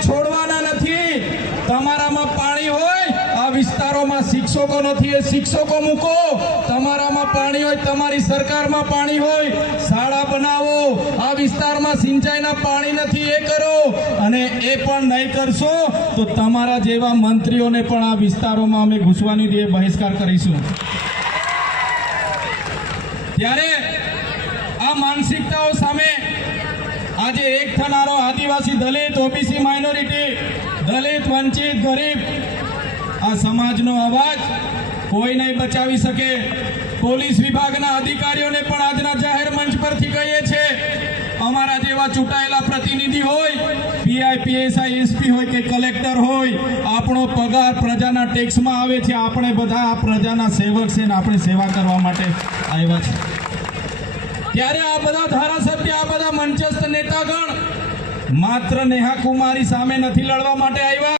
છોડવાના નથી। તમારામાં પાણી હોય, આ વિસ્તારોમાં શિક્ષકો નથી, એ શિક્ષકો મૂકો। તમારામાં પાણી હોય, તમારી સરકારમાં પાણી હોય, શાળા બનાવો। આ વિસ્તારમાં સિંચાઈના પાણી નથી, એ કરો। અને એ પણ નહીં કરશો તો તમારા જેવા મંત્રીઓને પણ આ વિસ્તારોમાં અમે ઘૂસવાની દે બહિષ્કાર કરીશું। ત્યારે આ માનસિકતાઓ સામે આજે એક થનારો આદિવાસી, દલિત, ઓબીસી, માઇનોરિટી, દલિત, વંચિત, ગરીબ આ સમાજનો અવાજ કોઈ નહીં બચાવી શકે। પોલીસ વિભાગના અધિકારીઓને પણ આજના જાહેર મંચ પરથી કહીએ છીએ, અમારા જેવા ચૂંટાયેલા પ્રતિનિધિ હોય, પીઆઈ, પીએસઆઈ, એસપી હોય કે કલેક્ટર હોય, આપણો પગાર પ્રજાના ટેક્સમાં આવે છે। આપણે બધા આ પ્રજાના સેવક છે ને આપણે સેવા કરવા માટે આવ્યા છે। ત્યારે આ બધા ધારાસભ્ય, આ બધા મંચસ્થ નેતાગણ માત્ર નેહા કુમારી સામે નથી લડવા માટે આવ્યા।